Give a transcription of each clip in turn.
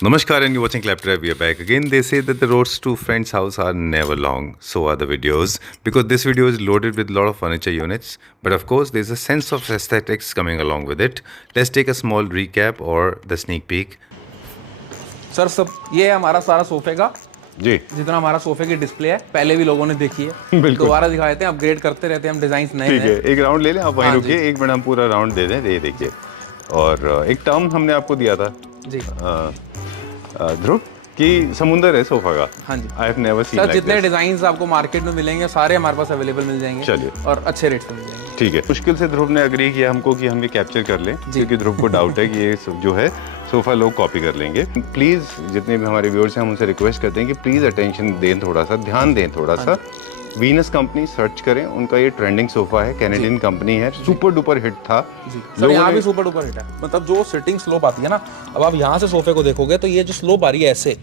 Namaskar and you're watching Claptrap. We are back again. They say that the roads to friend's house are never long. So are the videos. Because this video is loaded with a lot of furniture units. But of course, there's a sense of aesthetics coming along with it. Let's take a small recap or the sneak peek. Sir सब ये है हमारा सारा सोफे का जी जितना हमारा सोफे की डिस्प्ले है पहले भी लोगों ने देखी है बिल्कुल। दोबारा दिखा देते हैं अपग्रेड करते रहते हैं हम डिजाइन नए ठीक है, नए एक राउंड ले लें आप वहीं हाँ रुकिए, एक मिनट हम पूरा राउंड दे दें। ये देखिए, और एक टर्म हमने आपको दिया था जी ध्रुव कि समुंदर है सोफा का। हाँ जी I have never seen sir like जितने दिस। डिजाइन आपको मार्केट में मिलेंगे सारे हमारे पास अवेलेबल मिल जाएंगे चलिए। और अच्छे रेट पे मिल जाएंगे। ठीक है, मुश्किल से ध्रुव ने अग्री किया हमको कि हम ये कैप्चर कर लें, क्योंकि ध्रुव को डाउट है कि ये जो है सोफा लोग कॉपी कर लेंगे। प्लीज़ जितने भी हमारे व्यूअर्स हैं हम उनसे रिक्वेस्ट करते हैं कि प्लीज़ अटेंशन दें, थोड़ा सा ध्यान दें थोड़ा सा। वीनस कंपनी सर्च करें, उनका ये ट्रेंडिंग सोफा है, कैनेडियन कंपनी है, सुपर डुपर हिट था। सर यहाँ भी सुपर डुपर हिट है, मतलब जो सिटिंग स्लोप आती है ना, अब आप यहाँ से सोफे को देखोगे तो ये जो स्लोप आ रही है ऐसे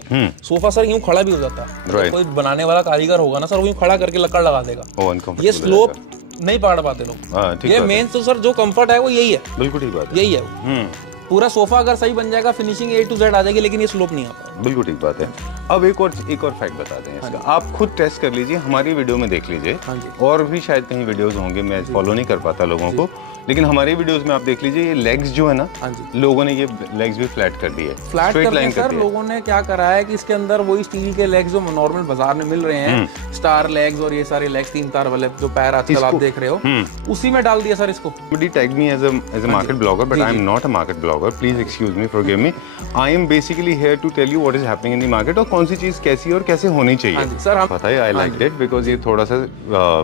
सोफा सर यूं खड़ा भी हो जाता है। तो कोई बनाने वाला कारीगर होगा ना सर वो यूं खड़ा करके लकड़ लगा देगा। ये स्लोप नहीं पकड़ पाते लोग। ये मेन तो सर जो कंफर्ट है वो यही है। बिल्कुल ठीक बात है, यही है। पूरा सोफा अगर सही बन जाएगा फिनिशिंग A to Z आ जाएगी, लेकिन ये स्लोप नहीं आता। बिल्कुल ठीक बात है। अब एक और फैक्ट बता दें इसका, आप खुद टेस्ट कर लीजिए, हमारी वीडियो में देख लीजिए, और भी शायद कहीं वीडियोस होंगे, मैं फॉलो नहीं कर पाता लोगों को, लेकिन हमारी वीडियोस में आप देख लीजिए ये लेग्स जो है ना, लोगों ने ये लेग्स भी फ्लैट कर दिए, फ्लैट कर दिए सर। लोगों ने क्या करा है कि इसके अंदर वही स्टील के लेग्स जो नॉर्मल बाजार में मिल रहे हैं, स्टार लेग्स और ये सारे लेग्स 3 तार वाले जो पैर आजकल आप देख रहे हो, उसी में डाल दिया सर इसको। Somebody tagged me as a market blogger, but I am not a market blogger. Please excuse me, forgive me. I am basically here to tell you what is happening in the market और कौन सी चीज कैसी और कैसे होनी चाहिए। Sir हम पता है, I liked it because ये थोड़ा सा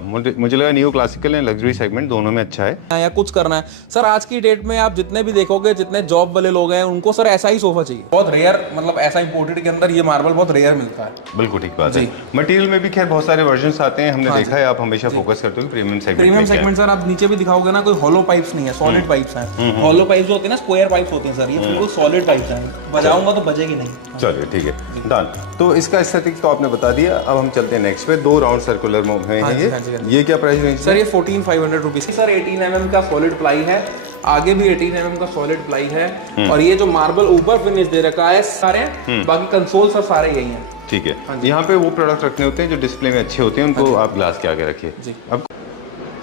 मुझे लगा new classical and luxury segment दोनों में अच्छा है। या कुछ करना है सर, आज की डेट में आप जितने भी देखोगे, जितने जॉब वाले लोग हैं उनको सर ऐसा ही सोफा चाहिए। बहुत रेयर, मतलब ऐसा इंपोर्टेड के अंदर ये मार्बल बहुत रेयर मिलता है। बिल्कुल ठीक बात है। मटेरियल में भी खैर बहुत सारे वर्जन्स आते हैं, हमने देखा है, आप हमेशा फोकस करते हो premium segment. Premium segment sir आप नीचे भी दिखाओगे ना, कोई हॉलो पाइप्स नहीं है, सॉलिड पाइप्स हैं। हॉलो पाइप्स जो होते हैं ना, स्क्वायर पाइप्स होते हैं सर, ये बिल्कुल सॉलिड पाइप्स हैं, बजाऊंगा तो बजेगी नहीं। चलिए ठीक है, डन। तो इसका एस्थेटिक तो आपने बता दिया, अब हम चलते हैं नेक्स्ट पे। 2 राउंड सर्कुलर में है ये क्या प्राइस रेंज सर? ये 14,500 रुपीज सर। 18 mm का सॉलिड प्लाई है, आगे भी 18 mm का सॉलिड प्लाई है, और ये जो मार्बल ऊपर फिनिश दे रखा है सारे, बाकी कंसोल सब सारे यही हैं। ठीक है, यहाँ पे वो प्रोडक्ट रखने होते हैं जो डिस्प्ले में अच्छे होते हैं, उनको आप ग्लास के आगे रखिए। अब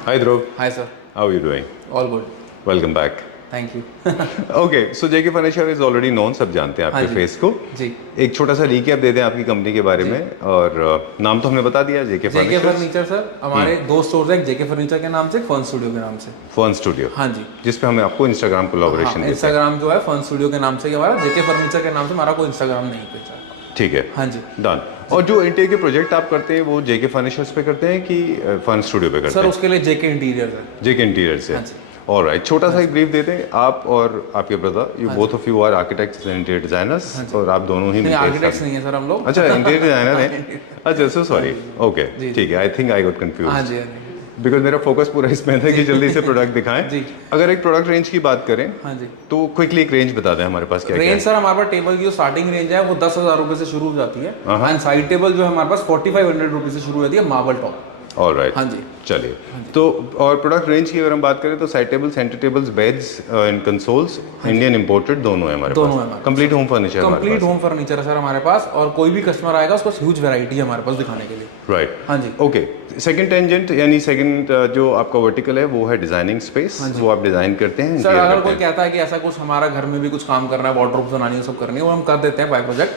hi Dhruv. Hi sir, how are you doing? All good, welcome back. Thank you. Okay, so JK furniture is already known, सब जानते हैं आपके फेस को जी। एक छोटा सा रिकैप दे दें आपकी कंपनी के बारे में, और नाम तो हमने बता दिया, जेके फर्नीचर सर। हमारे 2 स्टोर्स हैं, जेके फर्नीचर के नाम से, फर्न स्टूडियो के नाम से। फर्न स्टूडियो, हाँ जी, जिस पे हमें आपको इंस्टाग्राम कोलैबोरेशन इंस्टाग्राम जो है फर्न स्टूडियो के नाम से, हमारा जेके फर्नीचर के नाम से हमारा कोई इंस्टाग्राम नहीं पेज है। ठीक है, हाँ जी, डन। और जो इंटीरियर के प्रोजेक्ट आप करते हैं वो जेके फर्निचर्स पे करते हैं कि फर्न स्टूडियो पे करते हैं? सर उसके लिए जेके इंटीरियर है। जेके इंटीरियर से, ऑलराइट। छोटा सा एक ब्रीफ देते हैं, आप और आपके brother, you both of you are architects and interior designers, और आप दोनों ही आर्किटेक्ट्स नहीं है सर हम लोग। अच्छा, इंटीरियर डिजाइनर हैं। अच्छा, सो सॉरी, ओके, ठीक है, I think I got confused because मेरा फोकस पूरा इसमें था कि जल्दी से प्रोडक्ट दिखाएं। अगर एक प्रोडक्ट रेंज की बात करें, हाँ जी, तो क्विकली एक रेंज बता दें हमारे पास क्या रेंज। सर हमारे पास टेबल की जो स्टार्टिंग रेंज है वो 10,000 रुपए से शुरू हो जाती है, एंड साइड टेबल जो हमारे पास 4,500 रुपए से शुरू होती है, मार्बल टॉप। ऑलराइट, हाँ जी, चलिए। तो और प्रोडक्ट रेंज की अगर हम बात करें तो side table, centre tables, beds and consoles Indian imported दोनों है हमारे पास। Complete home furniture, complete home furniture है सर हमारे पास, और कोई भी कस्टमर आएगा उसको ह्यूज वैरायटी है हमारे पास दिखाने के लिए। राइट, हाँ जी, ओके। सेकंड टेंजेंट यानी सेकंड जो आपका वर्टिकल है वो है डिजाइनिंग स्पेस, वो आप डिजाइन करते हैं सर। अगर कोई कहता है कि ऐसा कुछ हमारा घर में भी कुछ काम करना है, वार्डरोब बनानी है, सब करनी है, वो हम कर देते हैं बाय प्रोजेक्ट,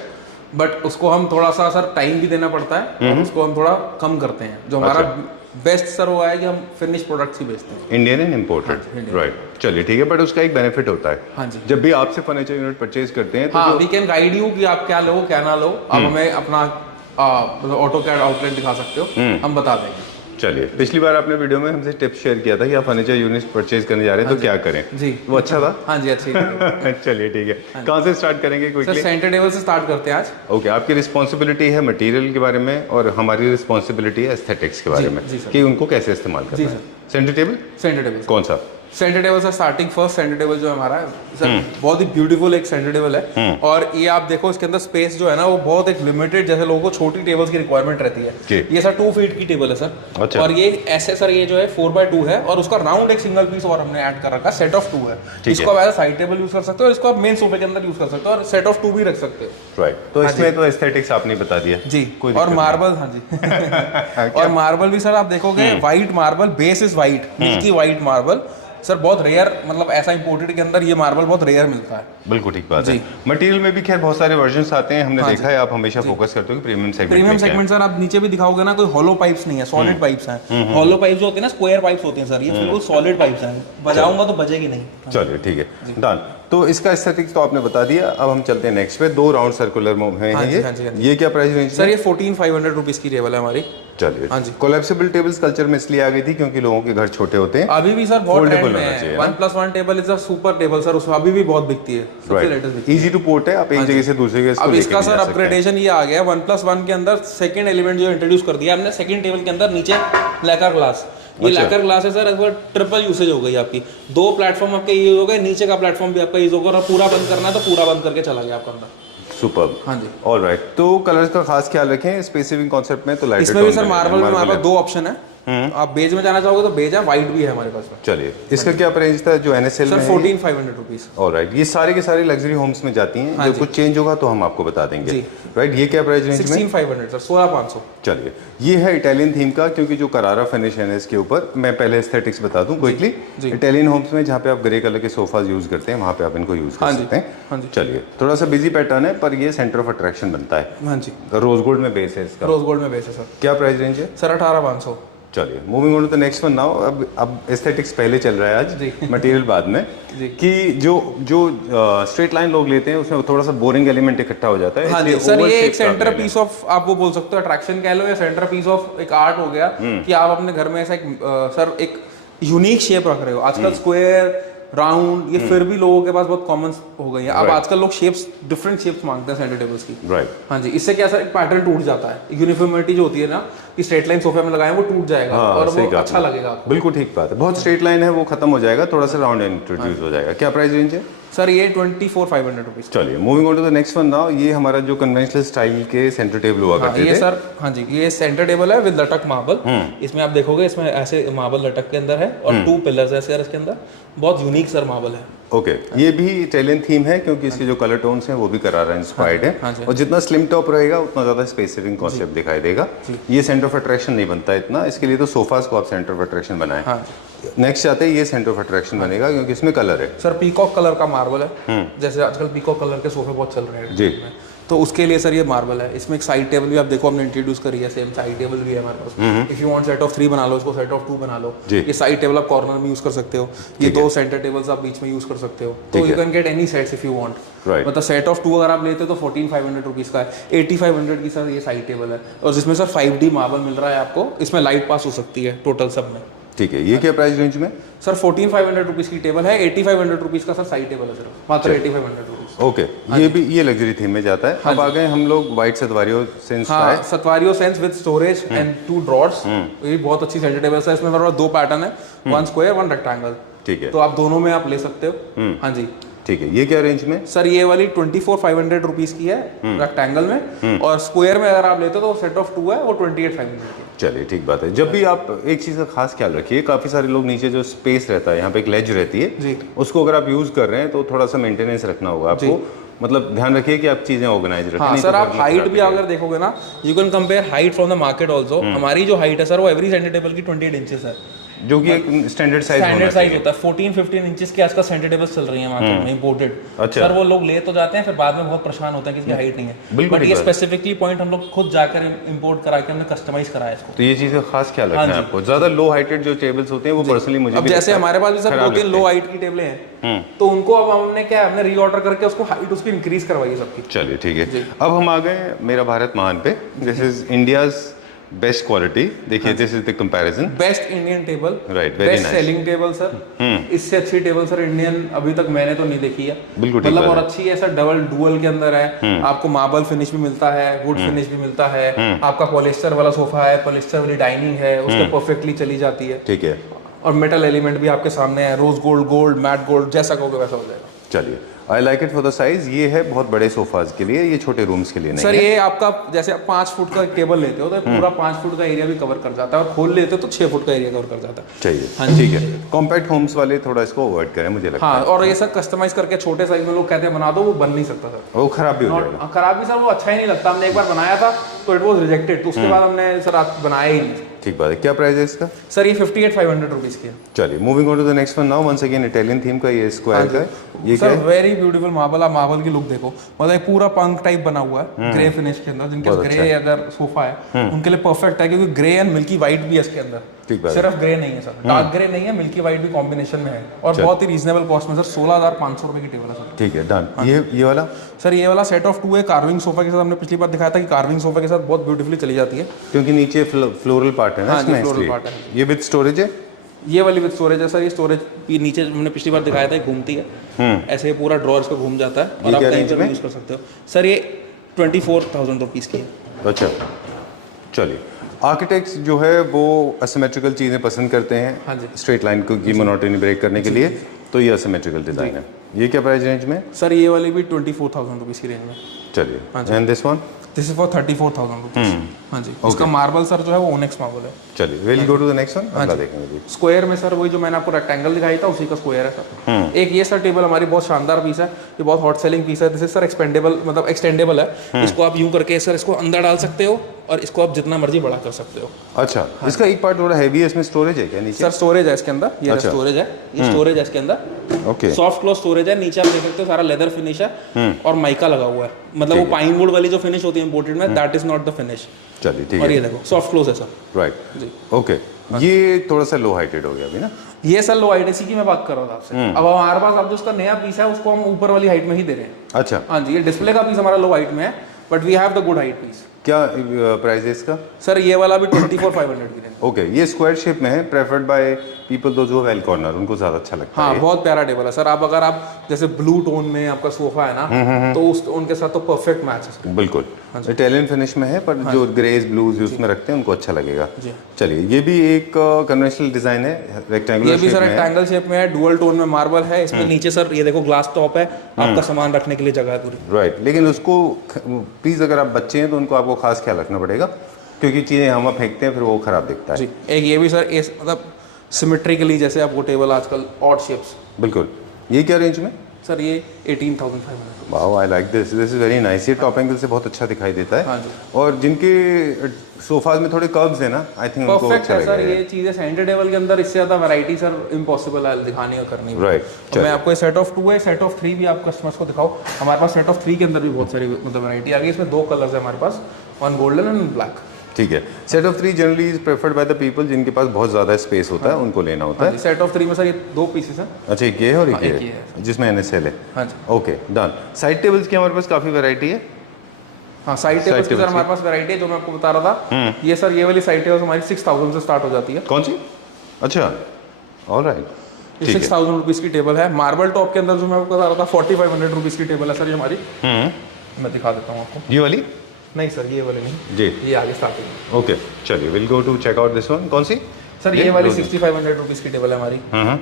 बट उसको हम थोड़ा सा सर टाइम भी देना पड़ता है, और उसको हम थोड़ा कम करते हैं। जो हमारा बेस्ट सर वो है कि हम फिनिश प्रोडक्ट्स ही बेचते हैं, इंडियन एंड इम्पोर्टेड। राइट, चलिए ठीक है, बट उसका एक बेनिफिट होता है। हाँ जी, जब भी आपसे फर्नीचर यूनिट परचेज करते हैं तो वी कैन गाइड यू कि आप क्या लो क्या ना लो। आप हमें अपना ऑटो कैड आउटलेट दिखा सकते हो, हम बता देंगे। चलिए, पिछली बार आपने वीडियो में हमसे टिप्स शेयर किया था कि आप फर्नीचर यूनिट परचेज करने जा रहे हैं तो क्या करें जी, वो अच्छा था? हाँ जी, अच्छी। चलिए ठीक है, कहाँ से स्टार्ट करेंगे क्विकली? सेंटर टेबल से स्टार्ट करते हैं आज। ओके, आपकी रिस्पॉन्सिबिलिटी है मटेरियल के बारे में, और हमारी रिस्पॉन्सिबिलिटी है एस्थेटिक्स के बारे में कि उनको कैसे इस्तेमाल करना है। सेंटर टेबल, सेंटर टेबल कौन सा? Centre table sir starting first centre table जो हमारा है सर बहुत ही ब्यूटीफुल एक सेंटर टेबल है। और ये आप देखो इसके अंदर स्पेस जो है ना वो बहुत एक लिमिटेड, जैसे लोगों को छोटी टेबल्स की रिक्वायरमेंट रहती है, ये सर 2 फीट की टेबल है सर। अच्छा। और ये ऐसे सर ये जो है 4x2 है और उसका राउंड एक सिंगल पीस और हमने ऐड कर रखा है, सेट ऑफ 2 है। इसको आप एज साइड टेबल यूज कर सकते हो, इसको आप मेन सोफे के अंदर यूज कर सकते हो और सेट ऑफ 2 भी रख सकते हो। राइट, तो इसमें तो एस्थेटिक्स आपने बता दिया जी। और मार्बल, हाँ जी और मार्बल भी सर आप देखोगे white marble, base is white, milky white marble sir, बहुत रेयर, मतलब ऐसा इंपोर्टेड के अंदर ये मार्बल बहुत रेयर मिलता है। बिल्कुल ठीक बात है। मटेरियल में भी खैर बहुत सारे वर्जन्स आते हैं, हमने देखा है आप हमेशा फोकस करते हो कि प्रीमियम सेगमेंट सर। आप नीचे भी दिखाओगे ना, कोई हॉलो पाइप्स नहीं है, सॉलिड पाइप्स हैं। हॉलो पाइप्स जो होते हैं ना, स्क्वायर पाइप्स होते हैं सर, ये बिल्कुल सॉलिड पाइप्स हैं, बजाऊंगा तो बजेगी नहीं। चलिए ठीक है, डन। तो इसका एस्थेटिक्स तो आपने बता दिया, अब हम चलते हैं नेक्स्ट पे। 2 राउंड सर्कुलर है ये क्या प्राइस रेंज सर? ये 14,500 रुपीज की टेबल है हमारी। चलिए, हाँ जी। कोलैप्सिबल टेबल्स कल्चर में इसलिए आ गई थी क्योंकि लोगों के घर छोटे होते हैं, अभी भी सर बहुत ट्रेंड में है। 1+1 table is a super table sir, उसमें अभी भी बहुत बिकती है, सबसे लेटेस्ट, इजी टू पोर्ट है, आप एक जगह से दूसरी जगह। अब इसका सर अपग्रेडेशन ये आ गया 1+1 के अंदर सेकंड एलिमेंट जो इंट्रोड्यूस कर दिया हमने सेकंड टेबल के अंदर, नीचे लैकर ग्लास। ये लैकर ग्लास है सर, इस बार ट्रिपल यूसेज हो गई आपकी, 2 प्लेटफॉर्म आपके यूज हो गए, नीचे का प्लेटफॉर्म भी आपका यूज होगा और पूरा बंद करना है तो पूरा बंद करके चला गया आपका अंदर। सुपर्ब, हाँ जी। ऑलराइट, तो कलर्स का खास ख्याल रखें स्पेसिफिक कॉन्सेप्ट में। तो लाइट इसमें भी सर मार्बल में हमारे पास 2 ऑप्शन है, आप बेज में जाना चाहोगे तो बेज है, व्हाइट भी है हमारे पास में। चलिए, इसका क्या प्राइस था जो एनएसएल में? 14,500 रुपीज। ऑलराइट, ये सारे के सारे लग्जरी होम्स में जाती हैं, जब कुछ चेंज होगा तो हम आपको बता देंगे। राइट, ये क्या प्राइस रेंज में? 16,500 सर, 16,500। चलिए, ये है इटालियन थीम का, क्योंकि जो करारा फिनिश है इसके ऊपर, मैं पहले एस्थेटिक्स बता दूं क्विकली। इटालियन होम्स में जहाँ पे आप ग्रे कलर के सोफाज यूज करते हैं वहाँ पे आप इनको यूज कर सकते हैं। चलिए, थोड़ा सा बिजी पैटर्न है पर ये सेंटर ऑफ अट्रैक्शन बनता है। हाँ जी, रोज गोल्ड में बेस है इसका। रोज गोल्ड में बेस है सर। क्या प्राइस रेंज है सर? 18,500। चलिए, moving on to the next one now. अब एस्थेटिक्स पहले चल रहा है आज, मटेरियल बाद में। कि जो स्ट्रेट लाइन लोग लेते हैं उसमें थोड़ा सा बोरिंग एलिमेंट इकट्ठा हो जाता है। हाँ जी सर, ये एक सेंटर पीस ऑफ, आप वो बोल सकते हो अट्रैक्शन कह लो, या सेंटर पीस ऑफ एक आर्ट हो गया कि आप अपने घर में ऐसा एक सर एक यूनिक शेप रख रहे हो। आजकल स्क्वायर, राउंड, ये फिर भी लोगों के पास बहुत कॉमन हो गई है। अब आजकल लोग शेप्स, डिफरेंट शेप्स मांगते हैं सेंटर टेबल्स की। राइट, हाँ जी, इससे क्या सर एक पैटर्न टूट जाता है, यूनिफॉर्मिटी जो होती है ना कि स्ट्रेट लाइन सोफे में लगाएं वो टूट जाएगा। हाँ, और वो अच्छा लगेगा आपको। बिल्कुल ठीक बात है, बहुत स्ट्रेट लाइन है वो खत्म हो जाएगा, थोड़ा सा राउंड इंट्रोड्यूस हो जाएगा। क्या प्राइस रेंज है सर? ये 24,500 रुपीज। चलिए, moving on to the next one now. ये हमारा जो कन्वेंशनल स्टाइल के सेंटर टेबल हुआ करते थे। ये सर, हाँ जी, ये सेंटर टेबल है विद लटक मार्बल। इसमें आप देखोगे इसमें ऐसे मार्बल लटक के अंदर है और 2 पिलर्स है सर इसके अंदर, बहुत यूनिक सर मार्बल है। ओके, ये भी इटालियन थीम है क्योंकि इसके जो कलर टोन्स हैं वो भी करारा इंस्पायर्ड है। और जितना स्लिम टॉप रहेगा उतना ज्यादा स्पेसिफिक कॉन्सेप्ट दिखाई देगा। ये सेंटर ऑफ अट्रैक्शन नहीं बनता इतना, इसके लिए तो सोफास को आप सेंटर ऑफ अट्रैक्शन बनाएं। नेक्स्ट आते हैं, ये सेंटर ऑफ अट्रैक्शन बनेगा क्योंकि इसमें कलर है सर, पीकॉक कलर का मार्बल है। जैसे आजकल पीकॉक कलर के सोफे बहुत चल रहे हैं जी, तो उसके लिए सर ये मार्बल है। इसमें एक साइड टेबल भी आप देखो हमने इंट्रोड्यूस करी है, सेम साइड टेबल भी है हमारे पास। If you want set of 3 बना लो, इसको सेट ऑफ 2 बना लो। ये साइड टेबल आप कॉर्नर में यूज कर सकते हो, ये 2 सेंटर टेबल्स आप बीच में यूज कर सकते हो। तो you can get any sets if you want. मतलब सेट ऑफ 2 अगर आप लेते हो तो 14,500 रुपीज का है। 8,500 की सर ये साइड टेबल है और जिसमें सर 5D मार्बल मिल रहा है आपको, इसमें लाइट पास हो सकती है टोटल सब में। ठीक है, ये क्या प्राइस रेंज में? सर 14,500 रुपीज की टेबल है, 8,500 रुपीज का सर साइड टेबल है सर, मात्र 8,500 रुपीज। ओके, ये भी ये लग्जरी थीम में जाता है। अब आ गए हम लोग व्हाइट सतवारियो सेंस। हाँ, सतवारियो sense with storage and 2 drawers. ये बहुत अच्छी सेंटर टेबल है। इसमें हमारे पास 2 पैटर्न है, 1 स्क्वायर 1 रेक्टेंगल। ठीक है, तो आप दोनों में आप ले सकते हो। हाँ जी, ठीक है। ये क्या रेंज में? सर ये वाली 24,500 रुपीज की है रेक्टेंगल में, और स्क्वायर में अगर आप लेते हो तो सेट ऑफ 2 है वो 28,500 की। चलिए, ठीक बात है। जब भी आप एक चीज़ का खास ख्याल रखिए, काफ़ी सारे लोग नीचे जो स्पेस रहता है, यहाँ पे एक लेज रहती है जी, उसको अगर आप यूज़ कर रहे हैं तो थोड़ा सा मेंटेनेंस रखना होगा आपको। मतलब ध्यान रखिए कि आप चीज़ें ऑर्गेनाइज रखें। हाँ सर, आप हाइट भी अगर देखोगे ना, you can compare height from the market also. हमारी जो हाइट है सर वो एवरी सेंटर टेबल की 28 इंचेस है, जो कि एक स्टैंडर्ड साइज होता है। 14-15 इंचेस के आसपास सेंटर टेबल्स चल रही हैं मार्केट में इंपोर्टेड। अच्छा, सर वो लोग ले तो जाते हैं, फिर बाद में बहुत परेशान होते हैं कि इसकी हाइट नहीं है। बट ये स्पेसिफिकली पॉइंट हम लोग खुद जाकर इंपोर्ट करा के हमने कस्टमाइज कराया इसको। तो ये चीज़ का खास ख्याल रखना है आपको। ज्यादा लो हाइटेड जो टेबल्स होते हैं वो पर्सनली मुझे, अब जैसे हमारे पास भी सर 2-3 लो हाइट की टेबलें हैं, तो उनको अब हमने क्या, हमने रीऑर्डर करके उसको हाइट उसकी इंक्रीज करवाई है सबकी। चलिए, ठीक है। अब हम आ गए मेरा भारत महान पे। This is India's best quality. देखिए, this is the comparison. Best Indian table, right, best selling table sir. इससे अच्छी टेबल सर इंडियन अभी तक मैंने तो नहीं देखी है। बिल्कुल, मतलब और अच्छी है सर, डबल डुअल के अंदर है। आपको मार्बल फिनिश भी मिलता है, वुड फिनिश भी मिलता है। आपका पॉलिस्टर वाला सोफा है, पॉलिस्टर वाली डाइनिंग है, उसको परफेक्टली चली जाती है। ठीक है, और मेटल एलिमेंट भी आपके सामने है, rose gold, gold, matte gold, जैसा कहोगे वैसा हो जाएगा। चलिए, I like it for the size. ये है बहुत बड़े सोफाज के लिए, ये छोटे रूम्स के लिए नहीं सर है। ये आपका जैसे आप 5 फुट का टेबल लेते हो तो पूरा 5 फुट का एरिया भी कवर कर जाता है, और खोल लेते हो तो 6 फुट का एरिया कवर कर जाता है। चाहिए, हाँ जी। ठीक है। कॉम्पैक्ट होम्स वाले थोड़ा इसको अवॉइड करें, मुझे लगता हाँ, है। और ये सर कस्टमाइज करके छोटे साइज में लोग कहते हैं बना दो, वो बन नहीं सकता सर, वो खराब भी हो जाएगा। खराब भी सर, वो अच्छा ही नहीं लगता। हमने एक बार बनाया था तो इट वाज रिजेक्टेड, तो उसके बाद हमने सर बनाया ही नहीं। ठीक बात है। क्या प्राइस है इसका? सर ये 58,500 रुपीज़ की है। चलिए, moving on to the next one now. Once again Italian theme का ये स्क्वायर का है। ये क्या सर है? Very beautiful marble. आप मार्बल की लुक देखो, मतलब एक पूरा पंख टाइप बना हुआ है ग्रे फिनिश के अंदर। जिनके पास ग्रे अगर सोफा है उनके लिए परफेक्ट है, क्योंकि ग्रे एंड मिल्की व्हाइट भी है इसके अंदर। ठीक बात है। सिर्फ ग्रे नहीं है सर, डार्क ग्रे नहीं है, मिल्की व्हाइट भी कॉम्बिनेशन में है, और बहुत ही रीजनेबल कॉस्ट में सर। 16,500 रुपए की टेबल है सर। ठीक है, डन। ये वाला सर ये वाला सेट ऑफ 2 है कार्विंग सोफा के साथ। हमने पिछली बार दिखाया था कि कार्विंग सोफा के साथ बहुत ब्यूटीफुली चली जाती है, क्योंकि नीचे फ्लोरल पार्ट है ना हाँ जी, इसमें, फ्लोरल इसलिए। पार्ट है। ये विद स्टोरेज है? ये वाली विद स्टोरेज है सर। ये स्टोरेज नीचे हमने पिछली बार दिखाया था, ये घूमती है ऐसे, ये पूरा ड्रॉर इसका घूम जाता है, और आप क्या कहीं रेंज पर में? यूज कर सकते हो सर। ये 24,000 रुपीज़ की है। अच्छा, चलिए। आर्किटेक्ट्स जो है वो असिमेट्रिकल चीज़ें पसंद करते हैं, हाँ जी। स्ट्रेट लाइन को की मोनोटोनी ब्रेक करने के लिए, तो ये असिमेट्रिकल डिज़ाइन है। ये क्या प्राइस रेंज में? सर ये वाली भी 24,000 रुपीज़ की रेंज में। चलिए, and this one? This is for 34,000 rupees. हाँ जी, उसका मार्बल सर जो है वो ओनेक्स मार्बल है। चलिए, will go to the next one. अगला देखेंगे जी। स्क्वायर में सर वही जो मैंने आपको रेक्टेंगल दिखाई था, उसी का स्क्वायर है सर। एक ये सर टेबल हमारी बहुत शानदार पीस है, ये बहुत हॉट सेलिंग पीस है। दिस इज सर एक्सपेंडेबल, मतलब एक्सटेंडेबल है। इसको आप यूं करके सर इसको अंदर डाल सकते हो, और इसको आप जितना मर्जी बड़ा कर सकते हो। अच्छा, इसका एक पार्ट थोड़ा हैवी है, इसमें स्टोरेज है क्या नीचे? सर स्टोरेज है इसके अंदर, ये अच्छा। स्टोरेज है, ये स्टोरेज है इसके अंदर। ओके, सॉफ्ट क्लोज स्टोरेज है। नीचे आप देख सकते हो सारा लेदर फिनिश है, और माइका लगा हुआ है। मतलब वो पाइन वुड वाली जो फिनिश होती है इंपोर्टेड में, that is not the finish. चलिए, ठीक और है। ये देखो सॉफ्ट क्लोज है सर। राइट, जी। ओके। ये थोड़ा सा लो हाइटेड हो गया अभी ना? ये सर लो हाइट, इसी की मैं बात कर रहा था आपसे। अब हमारे पास अब जो उसका नया पीस है उसको हम ऊपर वाली हाइट में ही दे रहे हैं। अच्छा, हाँ जी, ये डिस्प्ले का पीस हमारा लो हाइट में है, but we have the good height piece. क्या प्राइस है इसका? सर ये वाला भी 24,500 की रेंज। ओके, ये स्क्वायर शेप में है, प्रेफर्ड बाय पीपल दो जो वेल कॉर्नर, उनको ज्यादा अच्छा लगता हाँ, है। बहुत प्यारा टेबल है सर। आप अगर आप जैसे ब्लू टोन में आपका सोफा है ना, तो उस उनके साथ तो परफेक्ट मैच है सर। बिल्कुल इटालियन फिनिश में है, पर जो ग्रेज ब्लूज उसमें रखते हैं उनको अच्छा लगेगा। जी। चलिए, ये भी एक कन्वेंशनल डिजाइन है, रेक्टेंगुलर ये भी शेप सर में है। रेक्टेंगल शेप में है, डुअल टोन में मार्बल है। इसमें नीचे सर ये देखो ग्लास टॉप है, आपका सामान रखने के लिए जगह है पूरी। राइट, लेकिन उसको प्लीज, अगर आप बच्चे हैं तो उनको आपको खास ख्याल रखना पड़ेगा, क्योंकि चीजें हम फेंकते हैं फिर वो खराब दिखता है। जी। एक ये भी सर मतलब सिमेट्रिकली, जैसे आपको टेबल आजकल ऑड शेप्स। बिल्कुल। ये क्या रेंज में? सर ये 18,500। Wow, I like this this is very nice. ये टॉप एंगल से बहुत अच्छा दिखाई देता है। हाँ जी। और जिनके सोफाज में थोड़े कर्व्स है ना, आई थिंक उनको परफेक्ट अच्छा है सर। लगेगा। ये चीजें सेंटर टेबल के अंदर इससे ज्यादा वैरायटी सर इम्पॉसिबल है दिखाने और करनी। राइट, और मैं आपको सेट ऑफ 2 है, सेट ऑफ 3 भी आप कस्टमर्स को दिखाओ। हमारे पास सेट ऑफ 3 के अंदर भी बहुत सारी मतलब वैरायटी आ गई। इसमें 2 कलर्स है हमारे पास, वन गोल्डन एंड ब्लैक। ठीक है। Set of 3 generally is preferred by the people जिनके पास बहुत ज्यादा स्पेस होता है, उनको लेना होता है। सेट ऑफ 3 में सर ये 2 पीसेस हैं। अच्छा, एक ये है और एक एक ये ये है, जिसमें एनएसएल है। हाँ जी। Okay, done. साइड टेबल्स की हमारे पास काफी वैरायटी है। हाँ, साइड टेबल्स की सर हमारे पास वैरायटी है, जो मैं आपको बता रहा था। ये सर ये वाली साइड टेबल्स हमारी 6,000 से स्टार्ट हो जाती है। कौन सी? अच्छा, ऑलराइट, ये 6,000 रुपीज़ की टेबल है। मार्बल टॉप के अंदर जो मैं आपको बता रहा था 4,500 रुपीज़ की टेबल है सर ये हमारी। मैं दिखा देता हूँ आपको। ये वाली? नहीं सर, ये वाली नहीं जी, ये आगे स्टार्टिंग। ओके। चलिए, will go to check out this one. कौन सी? सर ये वाली 6,500 रुपीज़ की टेबल है हमारी।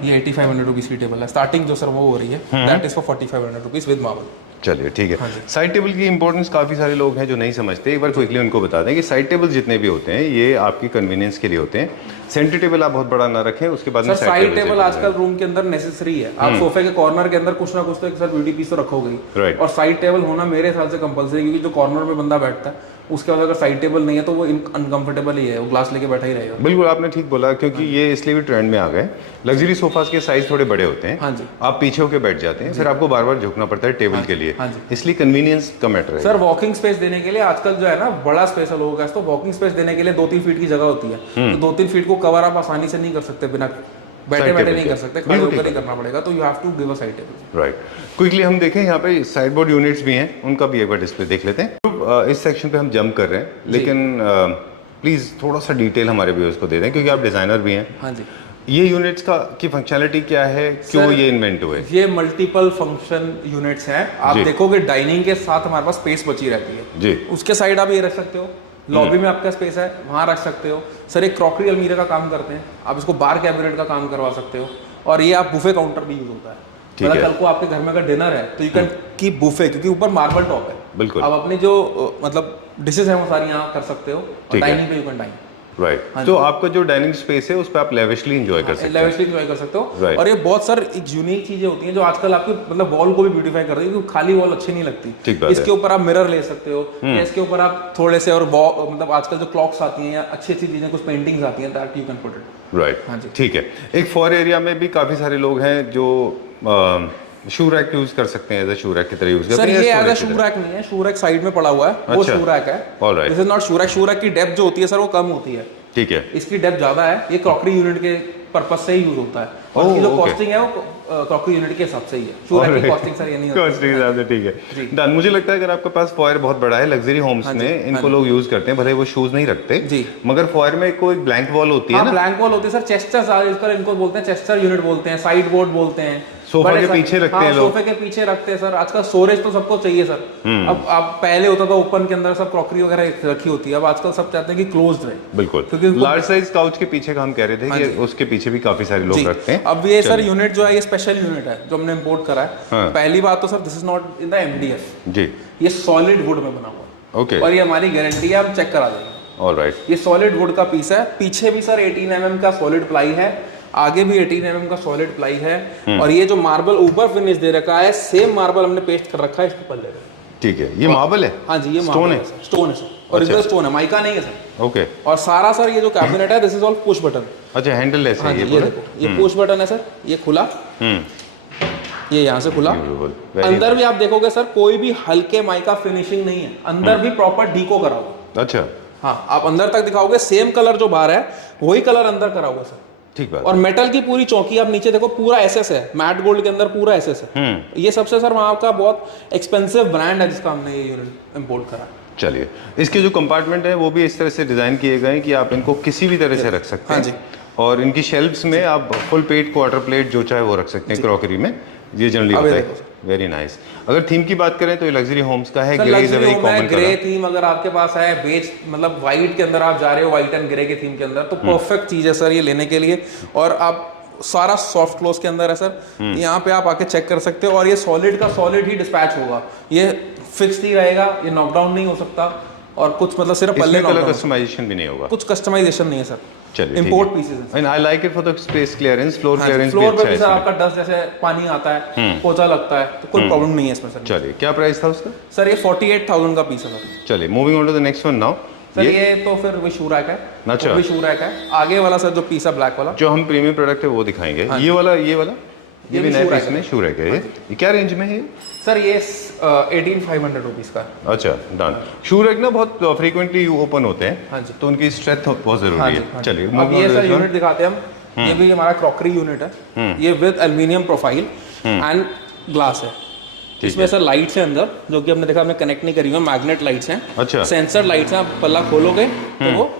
ये 8,500 रुपीज़ की टेबल है। स्टार्टिंग जो सर वो हो रही है, that is for 4,500 rupees with marble. चलिए, ठीक है। साइड टेबल की इंपॉर्टेंस काफ़ी सारे लोग हैं जो नहीं समझते। एक बार क्विकली उनको बता दें कि साइड टेबल जितने भी होते हैं ये आपकी कन्वीनियंस के लिए होते हैं। सेंटर टेबल आप बहुत बड़ा ना रखें, उसके बाद में सर साइड टेबल आजकल रूम के अंदर नेसेसरी है। आप सोफे के कॉर्नर के अंदर कुछ ना कुछ तो एक सर ब्यूटी पीस तो रखोगे ही। राइट। और साइड टेबल होना मेरे हिसाब से कंपलसरी, क्योंकि जो कॉर्नर में बंदा बैठता है उसके बाद अगर साइड टेबल नहीं है तो वो अनकंफर्टेबल ही है, वो ग्लास लेके बैठा ही रहेगा। बिल्कुल, आपने ठीक बोला, क्योंकि ये इसलिए भी ट्रेंड में आ गए। लग्जरी सोफास के साइज थोड़े बड़े होते हैं। हाँ जी। आप पीछे होकर बैठ जाते हैं, फिर आपको बार बार झुकना पड़ता है टेबल के लिए। हाँ जी। इसलिए कन्वीनियंस का मैटर है। सर वॉकिंग स्पेस देने के लिए आजकल जो है ना बड़ा स्पेस है लोगों का, तो वॉकिंग स्पेस देने के लिए 2-3 फीट की जगह होती है। तो 2-3 फीट को कवर आप आसानी से नहीं कर सकते, बिना बैठे बैठे नहीं कर सकते, खड़े होकर ही करना पड़ेगा। तो you have to give a side table. Right. Quickly हम देखें यहाँ पे साइड बोर्ड यूनिट्स भी हैं, उनका भी एक बार डिस्प्ले देख लेते हैं। इस सेक्शन पे हम जंप कर रहे हैं, लेकिन प्लीज थोड़ा सा डिटेल हमारे व्यूअर्स को दे दें, क्योंकि आप डिजाइनर भी हैं। हाँ जी। ये यूनिट्स का की फंक्शनैलिटी क्या है, क्यों ये इन्वेंट हुए? ये मल्टीपल फंक्शन यूनिट्स हैं। आप देखोगे डाइनिंग के साथ हमारे पास स्पेस बची रहती है जी। उसके साइड आप ये रख सकते हो, लॉबी में आपका स्पेस है, वहाँ रख सकते हो सर। एक क्रॉकरी अलमीरा का काम करते हैं, आप इसको बार कैबिनेट का काम करवा सकते हो। और ये आप बुफे काउंटर भी यूज होता है, मतलब कल को आपके घर में अगर डिनर है तो यू कैन कीप बुफे, क्योंकि ऊपर मार्बल टॉप है। बिल्कुल। आप अपनी जो मतलब डिशेज हैं वो सारी यहाँ कर सकते हो, और डाइनिंग पे यू कैन डाइन। राइट, तो आपका जो डाइनिंग स्पेस है उस पर आप लेविशली एंजॉय कर सकते हो। लेविशली एंजॉय कर सकते हो। और ये बहुत सर एक यूनिक चीजें होती हैं जो आजकल आपकी मतलब वॉल को भी ब्यूटीफाई कर रही है, क्योंकि खाली वॉल अच्छी नहीं लगती। इसके ऊपर आप मिरर ले सकते हो, या इसके ऊपर आप थोड़े से और मतलब आजकल जो क्लॉक्स आती हैं या अच्छी अच्छी चीजें, कुछ पेंटिंग्स आती हैं, that you can put it. Right, हाँ जी, ठीक है। एक फॉर एरिया में भी काफी सारे लोग हैं जो शू रैक यूज कर सकते हैं, एज अ शू रैक की तरह यूज करते हैं। सर ये एज अ शू रैक नहीं है, शू रैक साइड में पड़ा हुआ है, वो शू रैक है। Alright, this is not shoe rack. Shoe rack की डेप्थ जो होती है सर वो कम होती है, ठीक है, इसकी डेप्थ ज्यादा है। ये क्रॉकरी यूनिट के पर्पस से ही यूज होता है, और इसकी जो कॉस्टिंग है वो क्रॉकरी यूनिट के हिसाब से ही है। शू रैक की कॉस्टिंग सर ये नहीं होती, कॉस्टिंग ज्यादा, ठीक है डन। मुझे लगता है अगर आपके पास फॉयर बहुत बड़ा है, लग्जरी होम्स में इनको लोग यूज करते हैं, भले वो शूज नहीं रखते जी, मगर फॉयर में कोई ब्लैंक वॉल होती है ना, ब्लैंक वॉल होती है सर। चेस्टर इनको बोलते हैं, चेस्टर यूनिट बोलते हैं, साइड बोर्ड बोलते हैं। सोफा के पीछे रखते हैं लोग, सोफे के पीछे रखते हैं सर। आजकल स्टोरेज तो सबको चाहिए सर। अब आप पहले होता था ओपन के अंदर सब क्रॉकरी वगैरह रखी होती है, अब आजकल सब चाहते हैं कि क्लोज्ड रहे। बिल्कुल, क्योंकि लार्ज साइज काउच के पीछे का हम कह रहे थे कि उसके पीछे भी काफी सारे लोग रखते हैं। अब ये सर यूनिट जो है ये स्पेशल यूनिट है जो हमने इंपोर्ट करा है। पहली बात तो sir this is not in the MDF जी, ये सॉलिड वुड में बना हुआ है। ओके, और ये हमारी गारंटी है, हम चेक करा देंगे। ऑलराइट, ये सॉलिड वुड का पीस है। पीछे भी सर 18 mm का सॉलिड प्लाई है, आगे भी 18 mm का सॉलिड प्लाई है। और ये जो मार्बल ऊपर फिनिश दे रखा है, सेम मार्बल हमने पेस्ट कर रखा है इसके पल्ले पे। ठीक है, ये मार्बल है? हाँ जी, ये स्टोन है। स्टोन है सर, और इधर स्टोन है, माइका नहीं है सर। ओके, और सारा सर ये जो कैबिनेट है this is all push button. अच्छा, हैंडल लेस है ये देखो, ये पुश बटन है सर। ये खुला, ये यहाँ से खुला। अंदर भी आप देखोगे सर कोई भी हल्के माइका फिनिशिंग नहीं है, अंदर भी प्रॉपर डीको करा हुआ। अच्छा, हाँ, आप अंदर तक दिखाओगे सेम कलर जो बाहर है वही कलर अंदर करा हुआ सर। ठीक बात। और मेटल की पूरी चौकी आप नीचे देखो, पूरा एसएस है, मैट गोल्ड के अंदर पूरा एसएस है। ये सबसे सर वहाँ का बहुत एक्सपेंसिव ब्रांड है जिसका हमने ये यूनिट इंपोर्ट करा। चलिए, इसके जो कंपार्टमेंट है वो भी इस तरह से डिजाइन किए गए हैं कि आप इनको किसी भी तरह से रख सकते हैं। हाँ जी, और इनकी शेल्फ्स में आप फुल प्लेट, क्वार्टर प्लेट जो चाहे वो रख सकते हैं क्रॉकरी में। ये जनरली होता है। Very nice. अगर थीम की बात करें तो ये लग्जरी होम्स का है। Grey is a very common colour. Grey theme अगर आपके पास है, बेज मतलब व्हाइट के अंदर आप जा रहे हो, व्हाइट एंड ग्रे के थीम के अंदर, तो परफेक्ट चीज है सर ये लेने के लिए। और आप सारा सॉफ्ट क्लोज के अंदर है सर, यहाँ पे आप आके चेक कर सकते हो। और ये सॉलिड का सॉलिड ही डिस्पैच होगा, ये फिक्स ही रहेगा, ये नॉकडाउन नहीं हो सकता। और कुछ मतलब सिर्फ पल्ले कलर कस्टमाइजेशन भी नहीं होगा, कुछ कस्टमाइजेशन नहीं है सर। चलिए, इंपोर्ट पीसेस हैं। And I like it for the space clearance, floor clearance भी फ्लोर अच्छा पे है। भी सर आपका डस्ट जैसे पानी आता है, पोछा लगता है, तो कोई प्रॉब्लम नहीं है इसमें सर। चलिए, क्या प्राइस था उसका? सर ये 48,000 का पीस है सर। चलिए, moving on to the next one now. Sir ये तो फिर भी शू रैक है। अच्छा, भी शू रैक है। आगे वाला सर जो पीस है ब्लैक वाला, जो हम प्रीमियम प्रोडक्ट है वो दिखाएंगे। ये वाला ये भी नए पीस में शू रैक है। ये क्या रेंज में है सर? ये 18,500 रुपीज का। अच्छा, डन। शू रैक ना बहुत फ्रीक्वेंटली ओपन होते हैं। हाँ जी, तो उनकी स्ट्रेंथ बहुत जरूरी है। चलिए, अब ये सर यूनिट दिखाते हैं हम। ये भी हमारा क्रॉकरी यूनिट है। ये with aluminium profile and glass है। इसमें सर लाइट्स है अंदर, जो कि हमने देखा, हमने कनेक्ट नहीं करी हुई, मैग्नेट लाइट्स हैं। अच्छा, सेंसर लाइट्स हैं। आप पल्ला खोलोगे तो वो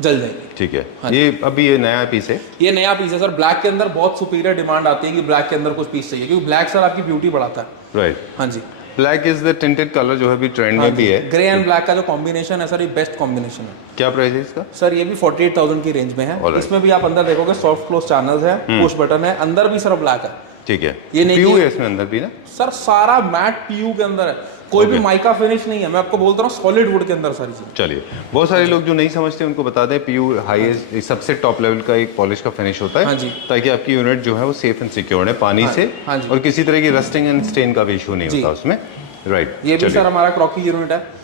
जल जाएगी। ठीक है। हाँ, ये अभी ये नया पीस है। ये नया पीस है सर। ब्लैक के अंदर बहुत सुपीरियर डिमांड आती है कि ब्लैक के अंदर कुछ पीस चाहिए, क्योंकि ब्लैक सर आपकी ब्यूटी बढ़ाता है। राइट, हाँ जी। Black is the tinted colour जो है अभी ट्रेंड में भी है। ग्रे एंड ब्लैक का जो कॉम्बिनेशन है सर, ये बेस्ट कॉम्बिनेशन है। क्या प्राइस है इसका? सर ये भी 48,000 की रेंज में है। इसमें भी आप अंदर देखोगे सॉफ्ट क्लोज चैनल्स है, पुश बटन है, अंदर भी सर ब्लैक है। ठीक है, ये पीयू है इसमें अंदर भी ना सर, सारा मैट पीयू के अंदर है, कोई भी माइका फिनिश नहीं है। मैं आपको बोलता हूँ सॉलिड वुड के अंदर सारी चीज। चलिए, बहुत सारे लोग जो नहीं समझते उनको बता दें, पीयू हाईएस्ट सबसे टॉप लेवल का एक पॉलिश का फिनिश होता है। हाँ जी, ताकि आपकी यूनिट जो है वो सेफ एंड सिक्योर है पानी से। हाँ जी, और किसी तरह की रस्टिंग एंड स्टेन का भी इशू नहीं होता उसमें। राइट, ये भी सर हमारा क्रॉकी यूनिट है।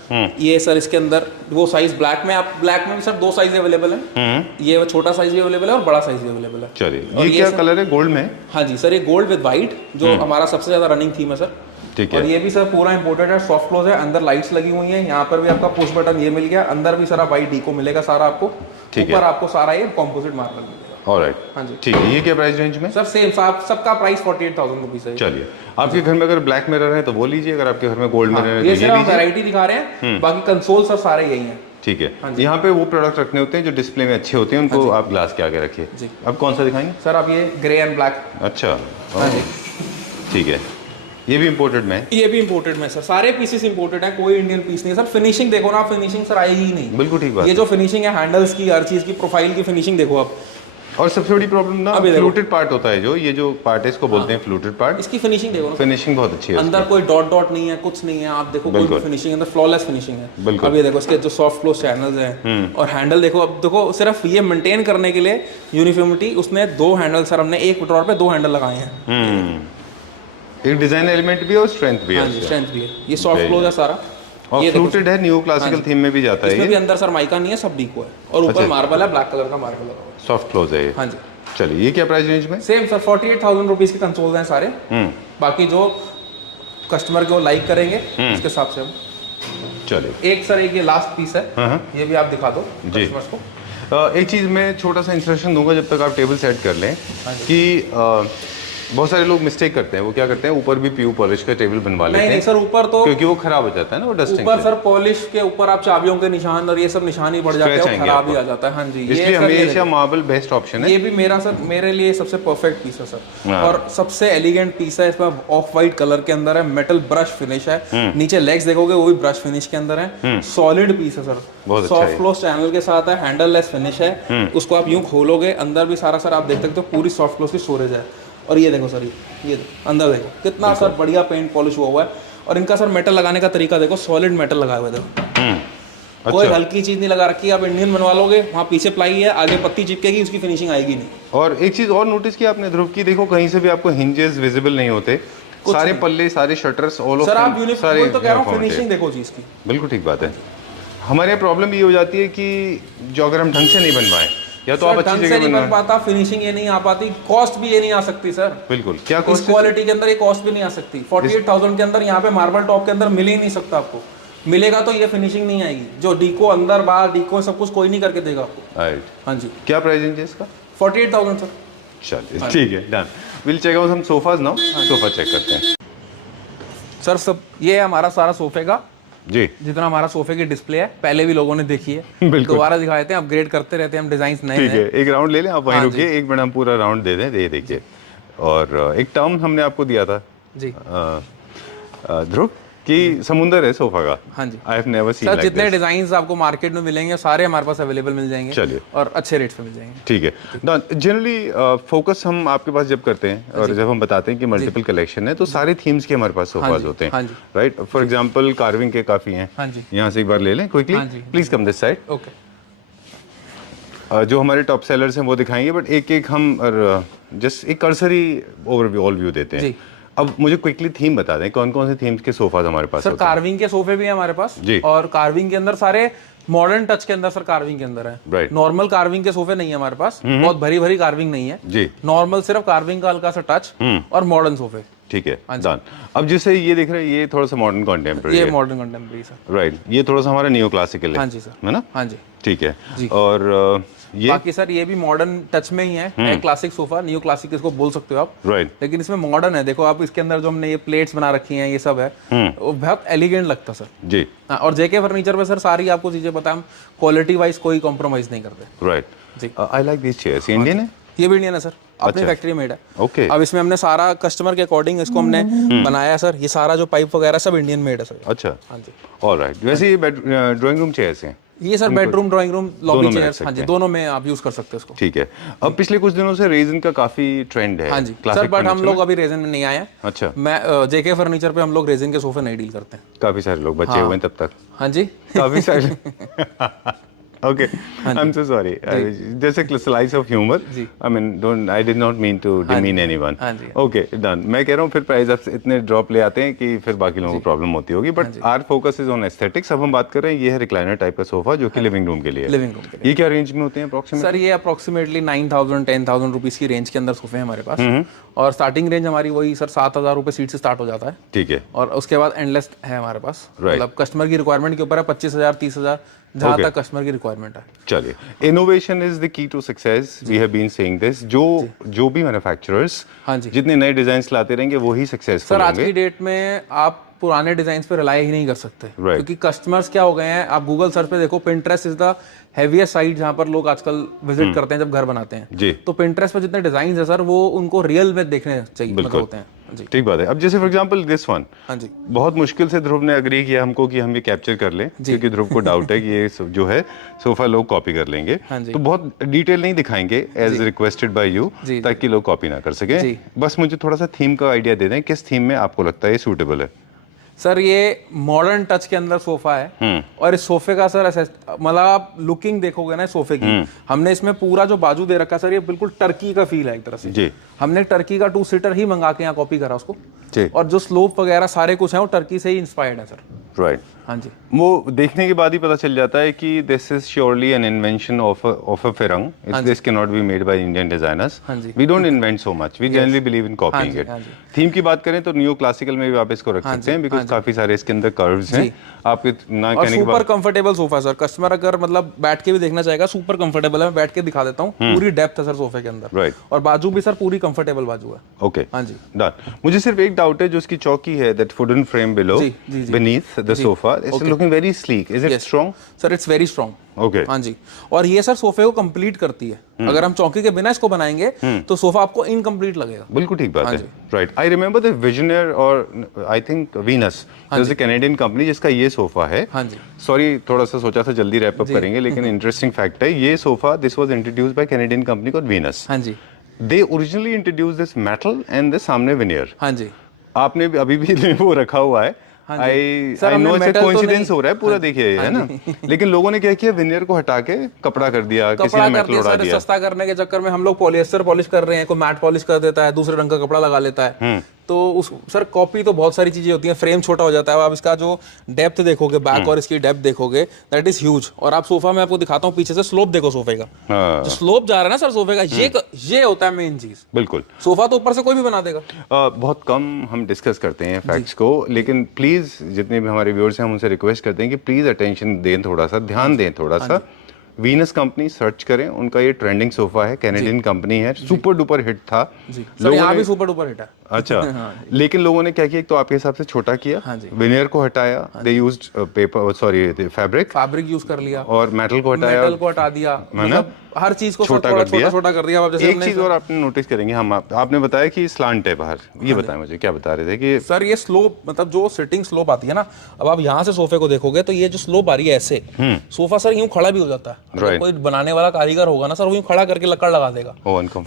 ये सर इसके अंदर वो साइज ब्लैक में, आप ब्लैक में भी सर 2 साइज अवेलेबल है। ये छोटा साइज भी अवेलेबल है और बड़ा साइज भी अवेलेबल है। चलिए, ये क्या कलर है? गोल्ड में? हाँ जी सर, ये गोल्ड विद व्हाइट जो हमारा सबसे ज्यादा रनिंग थीम है सर। ठीक है। और ये भी सर पूरा इंपोर्टेड है, सॉफ्ट क्लोज है, अंदर लाइट्स लगी हुई हैं। यहाँ पर भी आपका पुश बटन ये मिल गया, अंदर भी सारा व्हाइट डीको मिलेगा सारा आपको। ऊपर आपको सारा ये कॉम्पोजिट मार्बल मिलेगा। ऑलराइट, हाँ जी, ठीक है। ये क्या प्राइस रेंज में? सर सेम सबका प्राइस 48,000 रुपीज है। चलिए, आपके घर में अगर ब्लैक मिरर है तो वो लीजिए, अगर आपके घर में गोल्ड मिरर है तो ये लीजिए। वैरायटी दिखा रहे हैं, बाकी कंसोल सर सारे यही हैं। ठीक है। यहाँ पे वो प्रोडक्ट रखने होते हैं जो डिस्प्ले में अच्छे होते हैं, उनको आप ग्लास के आगे रखिए। अब कौन सा दिखाएंगे सर? आप ये ग्रे एंड ब्लैक। अच्छा, ठीक है। ये भी इंपोर्टेड में है? ये भी इंपोर्टेड में सर, सारे पीसेस इंपोर्टेड हैं, कोई इंडियन पीस नहीं है सर। फिनिशिंग देखो ना, फिनिशिंग सर आएगी ही नहीं। बिल्कुल ठीक बात ये जो फिनिशिंग है हैंडल्स की, हर चीज की, प्रोफाइल की फिनिशिंग देखो आप। और सबसे बड़ी प्रॉब्लम ना अभी देखो। फ्लूटेड पार्ट होता है, जो ये जो पार्ट है इसको बोलते हैं फ्लूटेड पार्ट। इसकी फिनिशिंग देखो ना, फिनिशिंग बहुत अच्छी है अंदर कोई डॉट डॉट नहीं है, कुछ नहीं है, आप देखो कोई भी फिनिशिंग अंदर फ्लॉलेस फिनिशिंग है। बिल्कुल। अब ये देखो इसके जो सॉफ्ट क्लोज चैनल्स हैं और हैंडल देखो। अब देखो सिर्फ ये मेंटेन करने के लिए यूनिफॉर्मिटी, उसने 2 हैंडल सर, हमने एक ड्रॉर पे 2 हैंडल लगाए हैं। एक डिजाइन एलिमेंट भी है और स्ट्रेंथ भी है। हाँ जी, स्ट्रेंथ भी है। ये सॉफ्ट क्लोज है सारा, और ये देखो। फ्लूटेड है, न्यू क्लासिकल थीम में भी जाता है इसमें ये। भी अंदर सर माइका नहीं है, सब डीको है, और ऊपर मार्बल है, ब्लैक कलर का मार्बल लगा हुआ है। सॉफ्ट क्लोज है ये। हाँ जी। चलिए, ये क्या प्राइस रेंज में? सेम सर 48,000 रुपीज़ के कंसोल्स हैं सारे। बाकी जो कस्टमर को लाइक करेंगे उसके हिसाब से हम। चलिए, एक सर, एक ये लास्ट पीस है, ये भी आप दिखा दो जी। कस्टमर्स को। एक चीज़ मैं छोटा सा इंस्ट्रक्शन दूंगा जब तक आप टेबल सेट कर लें कि बहुत सारे लोग मिस्टेक करते हैं। वो क्या करते हैं, ऊपर भी पीयू पॉलिश का टेबल बनवा लेते हैं। नहीं सर, ऊपर तो क्योंकि वो खराब हो जाता है ना, वो डस्टिंग ऊपर से। सर पॉलिश के ऊपर आप चाबियों के निशान और ये सब निशान ही बढ़ जाते हैं, Scratch और आएंगे खराब ही आपको। आ जाता है। हाँ जी, ये इसलिए सर, ये हमेशा देखो। मार्बल बेस्ट ऑप्शन है। ये भी मेरा सर, मेरे लिए सबसे परफेक्ट पीस है सर, हाँ। और सबसे एलिगेंट पीस है। इसमें ऑफ वाइट कलर के अंदर है, मेटल ब्रश फिनिश है, नीचे लेग्स देखोगे वो भी ब्रश फिनिश के अंदर है। सॉलिड पीस है सर, बहुत अच्छा सॉफ्ट है। क्लोज चैनल के साथ है, हैंडल लेस फिनिश है। उसको आप यूं खोलोगे, अंदर भी सारा सर आप देख सकते हो, पूरी सॉफ्ट क्लोज की स्टोरेज है। और ये देखो सर, ये देखो अंदर देखो कितना सर बढ़िया पेंट पॉलिश हुआ हुआ है। और इनका सर मेटल लगाने का तरीका देखो, सॉलिड मेटल लगाया हुआ है देखो। कोई हल्की चीज नहीं लगा रखी है। आप इंडियन बनवा लोगे, वहाँ पीछे प्लाई है, आगे पत्ती चिपकेगी, उसकी फिनिशिंग आएगी नहीं। और एक चीज और नोटिस की आपने ध्रुव की, देखो कहीं से भी आपको हिंजेस विजिबल नहीं होते, सारे पल्ले, सारे शटर्स, ऑल ऑफ सर आप यूनिफॉर्म तो कह रहा हूँ, फिनिशिंग देखो चीज की। बिल्कुल ठीक बात है। हमारे यहाँ प्रॉब्लम ये हो जाती है कि जो अगर हम ढंग से नहीं बनवाएं, या तो आप अच्छी ढंग से जगह नहीं बन बनवाएं। पाता, फिनिशिंग ये नहीं आ पाती, कॉस्ट भी ये नहीं आ सकती सर। बिल्कुल। क्या इस कॉस्ट? क्वालिटी के अंदर ये कॉस्ट भी नहीं आ सकती। 48,000 के अंदर यहाँ पे मार्बल टॉप के अंदर मिल ही नहीं सकता आपको। मिलेगा तो ये फिनिशिंग नहीं आएगी, जो डीको अंदर बाहर डीको सब कुछ कोई नहीं करके देगा आपको। राइट। हाँ जी। क्या प्राइस रेंज है इसका? 48,000 सर। चलिए ठीक है, done. Will check out some sofas now. Sofa check करते हैं सर। सब ये है हमारा सारा सोफे का, जी। जितना हमारा सोफे की डिस्प्ले है, पहले भी लोगों ने देखी है, बिल्कुल। दोबारा दिखा देते हैं, अपग्रेड करते रहते हैं हम, डिजाइन नए ठीक नए। है, एक राउंड ले लें आप, वहीं हाँ रुकिए, एक मिनट हम पूरा राउंड दे दें। ये देखिए, और एक टर्म हमने आपको दिया था जी ध्रुव कि समुंदर है सोफा का। हाँ जी। I have never seen sir, like जितने दिस। डिजाइन आपको मार्केट में मिलेंगे सारे हमारे पास अवेलेबल मिल जाएंगे। चलिए। और अच्छे रेट्स पे मिल जाएंगे। ठीक है। जनरली फोकस हम आपके पास जब करते हैं और जब हम बताते हैं कि मल्टीपल कलेक्शन है, तो सारे थीम्स के हमारे पास सोफाज होते हाँ हैं, जी। राइट? फॉर एग्जांपल कार्विंग के काफी हैं। हाँ जी। यहाँ से एक बार ले लें क्विकली, हाँ जी। Please come this side. Okay. जो हमारे टॉप सेलर्स हैं वो दिखाएंगे, बट एक एक हम जस्ट एक कर्सरी ओवरव्यू, ऑल व्यू देते हैं। जी। अब मुझे क्विकली थीम बता दें, कौन कौन से थीम्स के सोफाज हमारे पास सर होते हैं? कार्विंग के सोफे भी है हमारे पास जी। और कार्विंग के अंदर सारे मॉडर्न टच के अंदर सर कार्विंग के अंदर है। Right. नॉर्मल कार्विंग के सोफे नहीं है हमारे पास, बहुत भरी भरी कार्विंग नहीं है जी। नॉर्मल, सिर्फ कार्विंग का हल्का सा टच और मॉडर्न सोफे। ठीक है, डन। अब जैसे ये देख रहे हैं, ये थोड़ा सा मॉडर्न कॉन्टेम्प्रेरी ये है, मॉडर्न कंटेम्प्रेरी सर। राइट? ये थोड़ा सा हमारा नियो क्लासिकल है। हाँ जी सर। है ना? हाँ जी। ठीक है। जी। और ये बाकी सर ये भी मॉडर्न टच में ही है क्लासिक सोफा, न्यू क्लासिक इसको बोल सकते हो आप, राइट। लेकिन इसमें मॉडर्न है। देखो आप इसके अंदर जो हमने ये प्लेट्स बना रखी हैं, ये सब है, वो बहुत एलिगेंट लगता सर। जी, हाँ, और जेके फर्नीचर पे सर सारी आपको चीजें पता, हम क्वालिटी वाइज कोई कॉम्प्रोमाइज नहीं करते। राइट। जी। I like this chairs. Indian है? ये भी इंडियन है सर, अपनी अच्छा। फैक्ट्री मेड है। ओके। अब इसमें हमने सारा कस्टमर के अकॉर्डिंग इसको हमने बनाया है सर। ये सारा जो पाइप वगैरह सब इंडियन मेड है सर। अच्छा, हाँ जी। ऑलराइट। वैसे ये ड्राइंग रूम चेयर्स हैं? ये सर बेडरूम, ड्राइंग रूम, दोनों लॉबी में रख चेयर्स, सकते हाँ जी, हैं। दोनों में आप यूज कर सकते हो इसको। ठीक है। अब पिछले कुछ दिनों से रेजिन का काफी ट्रेंड है। हाँ जी सर, classic बट हम furniture लोग में। अभी रेजिन में नहीं आए हैं। अच्छा। मैं जेके फर्नीचर पे हम लोग रेजिन के सोफे नहीं डील करते हैं। काफी सारे लोग बचे हुए हैं तब तक। हाँ जी। काफी सारे। Okay, I am so sorry. जैसे slice of humour. I mean don't, I did not mean to demean anyone. हाँ जी। Okay, done. मैं कह रहा हूँ फिर प्राइस आप इतने ड्रॉप ले आते हैं कि फिर बाकी लोगों को प्रॉब्लम होती होगी, but our focus is on aesthetics. अब हम बात कर रहे हैं, ये है रिक्लाइनर टाइप का सोफा जो कि लिविंग रूम के लिए है। लिविंग रूम के लिए ये क्या रेंज में होते हैं अप्रोक्सीमेट? सर, ये अप्रोक्सीमेटली 9,000 10,000 रुपीज की रेंज के अंदर सोफे हैं हमारे पास। और स्टार्टिंग रेंज हमारी वही सर 7,000 रुपये सीट से स्टार्ट हो जाता है। ठीक है। और उसके बाद एंडलेस है हमारे पास, Right. मतलब कस्टमर की रिक्वायरमेंट के ऊपर है, 25,000 30,000 जहाँ Okay. तक कस्टमर की रिक्वायरमेंट है। चलिए, innovation is the key to success. We have been saying this. जो भी मैन्युफैक्चरर्स हाँ जी जितने नए डिजाइन लाते रहेंगे वो ही सक्सेसफुल सर। आज होंगे। की डेट में आप पुराने डिजाइन पे रिलाई ही नहीं कर सकते Right. क्योंकि कस्टमर्स क्या हो गए हैं, आप गूगल सर्च पे देखो, Pinterest is the heaviest site जहां पर लोग आजकल विजिट करते हैं जब घर बनाते हैं। जी। तो पिंटरेस्ट पे जितने डिजाइन है सर, वो उनको रियल में देखने चाहिए, मतलब होते हैं। जी ठीक बात है। अब जैसे फॉर एग्जांपल दिस वन, हाँ जी, बहुत मुश्किल से ध्रुव ने अग्री किया हमको कि हम ये कैप्चर कर लें, क्योंकि ध्रुव को डाउट है कि ये जो है सोफा लोग कॉपी कर लेंगे। हाँ जी। तो बहुत डिटेल नहीं दिखाएंगे एज रिक्वेस्टेड बाय यू, जी। ताकि लोग कॉपी ना कर सके। जी। बस मुझे थोड़ा सा थीम का आइडिया दे दें, किस थीम में आपको लगता है ये सूटेबल है? सर ये मॉडर्न टच के अंदर सोफा है, और इस सोफे का सर मतलब आप लुकिंग देखोगे ना इस सोफे की, हमने इसमें पूरा जो बाजू दे रखा है सर, ये बिल्कुल टर्की का फील है एक तरह से। जी। हमने टर्की का 2 सीटर ही मंगा के यहाँ कॉपी करा उसको, जी। और जो स्लोप वगैरह सारे कुछ है वो टर्की से ही इंस्पायर्ड है सर। राइट। हाँ जी। वो देखने के बाद ही पता चल जाता है कि this is surely an invention of a फिरंग। This can not be made by Indian designers. हाँ जी। We don't invent so much, we generally believe in copying जी, इट। हाँ जी। थीम की बात करें तो न्यू क्लासिकल में भी आप इसको रख सकते हैं, बिकॉज काफी सारे इसके अंदर कर्व्स हैं। आपके ना और कहने के सुपर बाद कंफर्टेबल सोफा है सर, कस्टमर अगर मतलब बैठ के भी देखना चाहेगा, सुपर कंफर्टेबल है। मैं बैठ के दिखा देता हूँ, पूरी डेप्थ है सर सोफे के अंदर। राइट। और बाजू भी सर पूरी कंफर्टेबल बाजू है। ओके, हाँ जी। डन। मुझे सिर्फ एक डाउट है, जो उसकी चौकी है, दैट वुडन फ्रेम बिलो जी, जी, जी। beneath the sofa, it's looking very sleek. Is it strong? Sir it's very strong. Okay. हाँ जी। और ये सर सोफे को कंप्लीट करती है। अगर हम चौकी के बिना इसको बनाएंगे तो सोफा आपको इनकम्प्लीट लगेगा। बिल्कुल ठीक बात है। राइट। आई रिमेंबर द विजनर, और आई थिंक वीनस, जो इज कैनेडियन कंपनी जिसका ये सोफा है। हाँ जी। सॉरी, थोड़ा सा सोचा था जल्दी रैप अप करेंगे, लेकिन इंटरेस्टिंग फैक्ट है, ये sofa this was introduced by Canadian company called Venus. हाँ जी। They originally introduced this metal and this सामने विनियर। हाँ जी। आपने अभी भी वो रखा हुआ है। आई नो इट्स कोइंसिडेंस हो रहा है पूरा, देखिए है ना। लेकिन लोगों ने क्या किया, विनियर को हटा के कपड़ा कर दिया, किसी ने मेटल उड़ा दिया। सस्ता करने के चक्कर में हम लोग पॉलिएस्टर पॉलिश कर रहे हैं, कोई मैट पॉलिश कर देता है, दूसरे रंग का कपड़ा लगा लेता है। तो उस सर कॉपी तो बहुत सारी चीजें होती हैं, फ्रेम छोटा हो जाता है। आप इसका जो डेप्थ देखोगे, बैक और इसकी डेप्थ देखोगे, दैट इज ह्यूज। और आप सोफा में आपको दिखाता हूँ, पीछे से स्लोप देखो सोफे का, जो स्लोप जा रहा है ना सर सोफे का, ये होता है मेन चीज। बिल्कुल। सोफा तो ऊपर से कोई भी बना देगा। बहुत कम हम डिस्कस करते हैं फैक्ट्स को, लेकिन प्लीज जितने भी हमारे व्यूअर्स हैं, हम उनसे रिक्वेस्ट करते हैं कि प्लीज अटेंशन दें, थोड़ा सा ध्यान दें थोड़ा सा। वीनस कंपनी सर्च करें, उनका ये ट्रेंडिंग सोफा है, कैनेडियन कंपनी है, सुपर डुपर हिट था। सर यहाँ भी सुपर डुपर हिट है। अच्छा। लेकिन लोगों ने क्या किया, एक तो आपके हिसाब से छोटा किया, विनियर को हटाया, they used paper, sorry fabric use कर लिया, और मेटल को हटाया, मेटल को हटा दिया, मतलब हर चीज को छोटा कर दिया। एक चीज और आपने नोटिस करेंगे, हम आपने बताया कि स्लांट है बाहर, ये बताएं मुझे, क्या बता रहे थे कि सर ये स्लोप, मतलब जो सिटिंग स्लोप आती है ना, अब आप यहाँ से सोफे को देखोगे तो ये जो स्लोप आ रही है ऐसे, सोफा सर यूं खड़ा भी हो जाता है। अगर कोई बनाने वाला कारीगर होगा ना सर, वो यूं खड़ा करके लकड़ लगा देगा।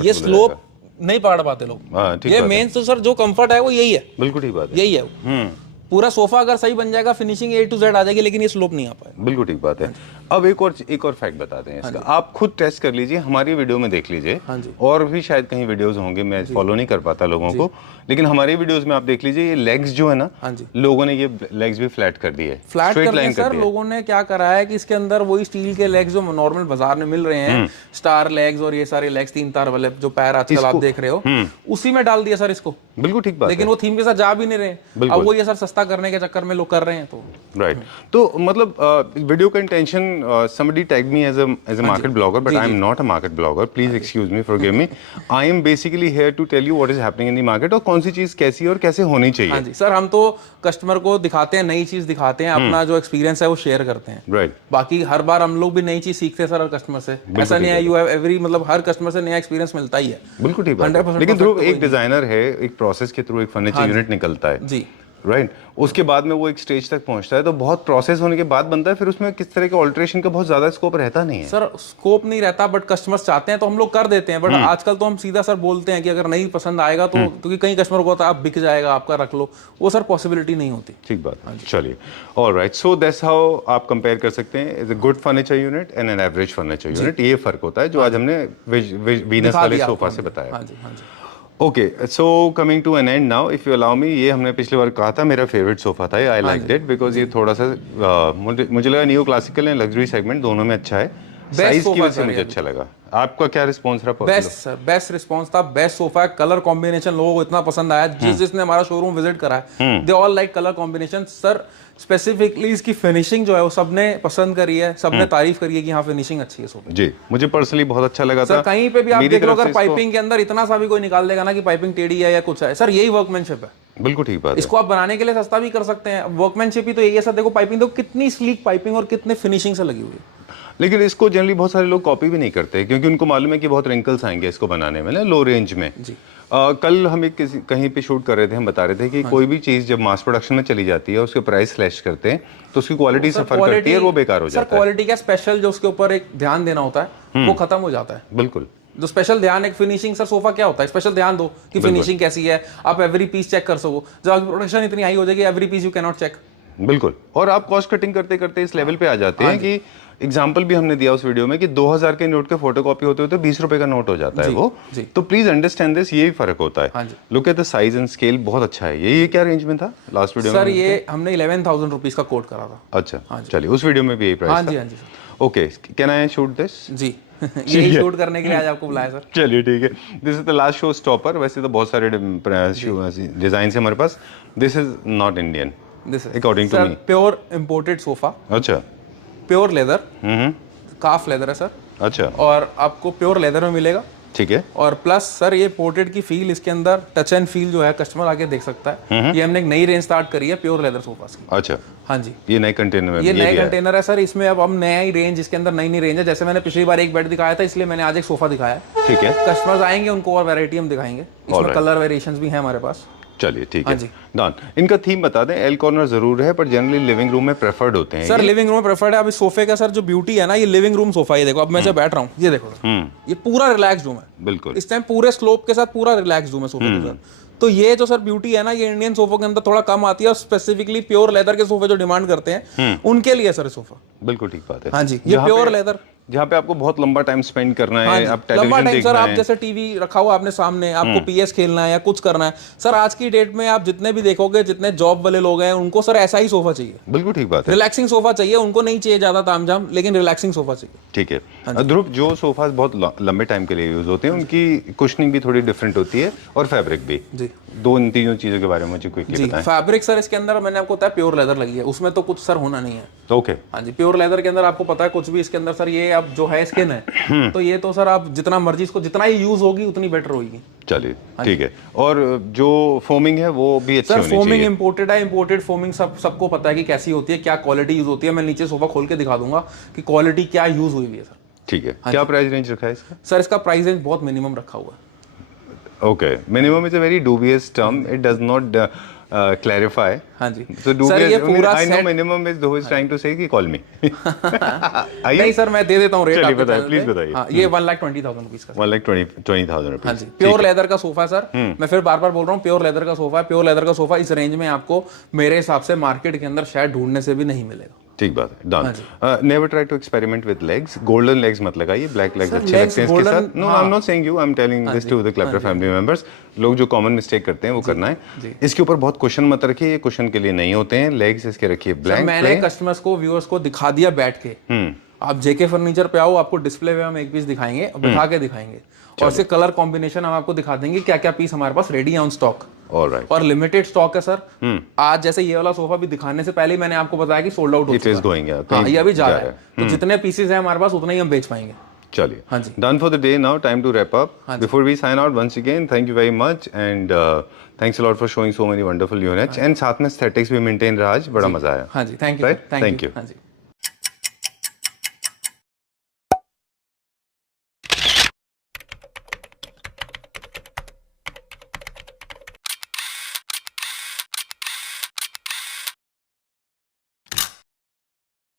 ये स्लोप नहीं पकड़ पाते लोग। ये मेन तो सर जो कंफर्ट है वो यही है। बिल्कुल ठीक बात है, यही है। पूरा सोफा अगर सही बन जाएगा, फिनिशिंग A to Z आ जाएगी, लेकिन ये स्लोप नहीं आ पाएगा। बिल्कुल ठीक बात है। अब एक और फैक्ट बताते हैं इसका, आप खुद टेस्ट कर लीजिए, हमारी वीडियो में देख लीजिए, और भी शायद कहीं वीडियोस होंगे, मैं फॉलो नहीं कर पाता लोगों को, लेकिन हमारी वीडियोस में आप देख लीजिए, ये लेग्स जो है ना, लोगों ने ये लेग्स भी फ्लैट कर दिए, फ्लैट कर दिए सर। लोगों ने क्या करा है कि इसके अंदर वही स्टील के लेग्स जो नॉर्मल बाजार में मिल रहे हैं, स्टार लेग्स और ये सारे लेग्स, 3 तार वाले जो पैर आजकल आप देख रहे हो, उसी में डाल दिया सर इसको। बिल्कुल ठीक बात, लेकिन वो थीम के साथ जा भी नहीं रहे। अब वो ये सर सस्ता करने के चक्कर में लोग कर रहे हैं। तो राइट, तो मतलब वीडियो का intention, somebody tagged me as a market blogger, but I am not a market blogger, please excuse me, forgive me. I am basically here to tell you what is happening in the market, और कौन सी चीज कैसी है और कैसे होनी चाहिए। हाँ जी सर, हम तो कस्टमर को दिखाते हैं, नई चीज दिखाते हैं, अपना जो एक्सपीरियंस है वो शेयर करते हैं। राइट। बाकी हर बार हम लोग भी नई चीज सीखते हैं सर हर कस्टमर से। ऐसा नहीं है, यू हैव एवरी, मतलब हर कस्टमर से नया एक्सपीरियंस मिलता ही है। बिल्कुल ठीक बात है। लेकिन ध्रुव, एक डिजाइनर है, एक प्रोसेस के थ्रू एक फर्नीचर यूनिट निकलता है जी, राइट, उसके बाद में वो एक स्टेज तक पहुंचता है, तो बहुत प्रोसेस होने के बाद बनता है, फिर उसमें किस तरह के ऑल्टरेशन का बहुत ज्यादा स्कोप रहता नहीं है। सर स्कोप नहीं रहता, बट कस्टमर्स चाहते हैं तो हम लोग कर देते हैं। बट आजकल तो हम सीधा सर बोलते हैं कि अगर नहीं पसंद आएगा तो, क्योंकि कई कस्टमर को होता है आप बिक जाएगा, आपका रख लो, वो सर पॉसिबिलिटी नहीं होती। ठीक बात है, चलिए, ऑलराइट, सो दैट्स हाउ आप कंपेयर कर सकते हैं is a good furniture unit and an average furniture unit. ये फर्क होता है जो आज हमने वीनस वाले सोफा से बताया। Okay, so coming to an end now, if you allow me, ये हमने पिछली बार कहा था मेरा फेवरेट सोफा था, आई लाइक इट बिकॉज ये थोड़ा सा मुझे लगा new classical and luxury segment दोनों में अच्छा है, साइज की वजह से मुझे अच्छा लगा। आपका क्या रिस्पांस रहा? बेस्ट सर, बेस्ट रिस्पांस था, बेस्ट सोफा है। कलर कॉम्बिनेशन लोगों को इतना पसंद आया, जिसने हमारा शोरूम विजिट करा है, they all like colour combination. Sir specifically इसकी फिनिशिंग जो है वो सबने पसंद करी है, सबने तारीफ करी है कि हाँ फिनिशिंग अच्छी है सोफे जी। मुझे पर्सनली बहुत अच्छा लगा सर। कहीं पे भी आप देख लो, अगर पाइपिंग के अंदर इतना सा भी कोई निकाल देगा ना कि पाइपिंग टेढ़ी है या कुछ है, सर यही वर्कमैनशिप है। बिल्कुल ठीक बात है। इसको आप बनाने के लिए सस्ता भी कर सकते हैं। वर्कमैनशिप ही तो यही है सर, देखो पाइपिंग देखो कितनी स्लीक पाइपिंग और कितने फिनिशिंग से लगी हुई है। लेकिन इसको जनरली बहुत सारे लोग कॉपी भी नहीं करते क्योंकि उनको मालूम है कि बहुत रिंकल्स आएंगे इसको बनाने में ना, लो रेंज में जी। कल हम एक कहीं पे शूट कर रहे थे, हम बता रहे थे कि कोई भी चीज जब मास प्रोडक्शन में चली जाती है उसके प्राइस स्लैश करते हैं तो उसकी क्वालिटी सफर करती है और वो बेकार हो सर जाता है। क्वालिटी का स्पेशल जो उसके ऊपर एक ध्यान देना होता है वो खत्म हो जाता है। बिल्कुल। जो स्पेशल ध्यान, एक फिनिशिंग, सर सोफा क्या होता है, स्पेशल ध्यान दो कि फिनिशिंग कैसी है, आप एवरी पीस चेक कर सको। जब आपकी प्रोडक्शन इतनी हाई हो जाएगी every piece you can not check. बिल्कुल। और आप कॉस्ट कटिंग करते करते इस लेवल पे आ जाते हैं कि एग्जाम्पल भी हमने दिया उस वीडियो में कि 2000 के नोट के फोटोकॉपी होते होते 20 रुपए का नोट हो जाता है वो। तो प्लीज अंडरस्टैंड दिस, ये भी फर्क होता है। Look at the size and scale, बहुत अच्छा है ये क्या रेंज में था लास्ट वीडियो में? सर ये हमने 11,000 रुपीज का कोट करा था। अच्छा चलिए, उस वीडियो में भी यही प्राइस था? हाँ जी, हाँ जी। Okay, can I shoot this? जी यही शूट करने के लिए आज आपको बुलाया सर। चलिए ठीक है। This is the last show stopper. वैसे तो बहुत सारे डिजाइन है हमारे पास। This is not Indian according to me. Pure imported sofa. अच्छा। प्योर लेदर, काफ लेदर है सर। अच्छा। और आपको प्योर लेदर में मिलेगा। ठीक है। और प्लस सर ये पोर्टेड की फील इसके अंदर, टच एंड फील जो है कस्टमर आके देख सकता है। ये हमने एक नई रेंज स्टार्ट करी है प्योर लेदर सोफास की। अच्छा। हाँ जी, ये नए कंटेनर में, ये नए कंटेनर है सर। इसमें अब हम नया ही रेंज, इसके अंदर नई रेंज है। जैसे मैंने पिछली बार एक बेड दिखाया था, इसलिए मैंने आज एक सोफा दिखाया है। ठीक है। कस्टमर्स आएंगे उनको और वैरायटी हम दिखाएंगे। इसमें कलर वेरिएशंस भी हैं हमारे पास। चलिए ठीक है डन। इनका थीम बता दें। एल कॉर्नर जरूर है पर जनरली लिविंग रूम में प्रेफर्ड होते हैं। सर लिविंग रूम में प्रेफर्ड है। अब इस सोफे का सर जो ब्यूटी है ना, ये लिविंग रूम सोफा। ये देखो अब मैं जब बैठ रहा हूँ, ये देखो ये पूरा रिलैक्स रूम है। बिल्कुल। इस टाइम पूरे स्लोप के साथ पूरा रिलैक्स रूम है सोफे के साथ। तो ये जो सर ब्यूटी है ना, ये इंडियन सोफों के अंदर थोड़ा कम आती है। और स्पेसिफिकली प्योर लेदर के सोफे जो डिमांड करते हैं उनके लिए सर सोफा। बिल्कुल ठीक बात है। हाँ जी, ये प्योर लेदर, जहाँ पे आपको बहुत लंबा टाइम स्पेंड करना है, आप लंबा टाइम सर, आप है। जैसे टीवी रखा हुआ आपने सामने, आपको पीएस खेलना है या कुछ करना है सर, आज की डेट में आप जितने भी देखोगे, जितने जॉब वाले लोग हैं उनको सर ऐसा ही सोफा चाहिए। बिल्कुल ठीक बात है। रिलैक्सिंग सोफा चाहिए उनको, नहीं चाहिए ज्यादा तामझाम, लेकिन रिलैक्सिंग सोफा चाहिए। ठीक है। ध्रुव, जो सोफा बहुत लंबे टाइम के लिए यूज होते हैं उनकी कुशनिंग भी थोड़ी डिफरेंट होती है और फैब्रिक भी जी। इन तीनों चीजों के बारे में मुझे क्विकली बताएं। फैब्रिक सर इसके अंदर मैंने आपको बताया प्योर लेदर लगी है, उसमें तो कुछ सर होना नहीं है। ओके। हाँ जी, प्योर लेदर के अंदर आपको पता है कुछ भी इसके अंदर सर, ये अब जो है स्किन है तो ये तो सर आप जितना मर्जी इसको, जितना ही यूज होगी उतनी बेटर होगी। चलिए ठीक है। और जो फोमिंग है वो भी अच्छी होनी चाहिए। सर फोमिंग इंपोर्टेड है। इंपोर्टेड फोमिंग सबको पता है कि कैसी होती है, क्या क्वालिटी यूज होती है। मैं नीचे सोफा खोल के दिखा दूंगा कि क्वालिटी क्या यूज हुई है सर। ठीक है। क्या प्राइस रेंज रखा है इसका? सर इसका प्राइस रेंज बहुत मिनिमम रखा हुआ है। Okay, minimum is a very dubious term. It does not clarify. हाँ जी। So dubious. सर ये पूरा I know minimum is who is trying to say कि call me. नहीं सर, मैं दे देता हूँ रेट। चलिए बताइए, प्लीज बताइए। हाँ, ये 1,20,000 रुपीज का। 1,20,000 रुपीज। हाँ जी, प्योर लेदर का सोफा सर। मैं फिर बार बार बोल रहा हूँ, प्योर लेदर का सोफा है। प्योर लेदर का सोफा इस रेंज में आपको मेरे हिसाब से मार्केट के अंदर शायद ढूंढने से भी नहीं मिलेगा। ठीक बात है, done. Never try to experiment with legs. Golden legs मत लगाइए, ब्लैक लेग्स अच्छे लगते हैं इसके साथ। No, I am not saying you, I am telling this to the clapper family members. लोग जो कॉमन मिस्टेक करते हैं वो करना है। इसके ऊपर बहुत कुशन मत रखिए, ये कुशन के लिए नहीं होते हैं। लेग्स इसके रखिए ब्लैंक। मैंने कस्टमर्स को, व्यूअर्स को दिखा दिया बैठ के। आप जेके फर्नीचर पे आओ, आपको डिस्प्ले में हम एक पीस दिखाएंगे, बिठा के दिखाएंगे, और इसके कलर कॉम्बिनेशन हम आपको दिखा देंगे क्या क्या पीस हमारे पास रेडी है ऑन स्टॉक। Alright. और लिमिटेड स्टॉक है सर। आज जैसे ये वाला सोफा भी दिखाने से पहले ही मैंने आपको बताया कि सोल्ड आउट हो चुका है। It is going, yeah. हाँ, ये अभी जा रहा है। तो जितने पीसेस हैं हमारे पास उतने ही हम बेच पाएंगे। चलिए, हाँ जी। Done for the day now. Time to wrap up. Before we sign out, once again, thank you very much and thanks a lot for showing so many wonderful units. And साथ में aesthetics भी maintain रहा आज, बड़ा मजा आया। हाँ जी, thank you. Thank you. हाँ जी।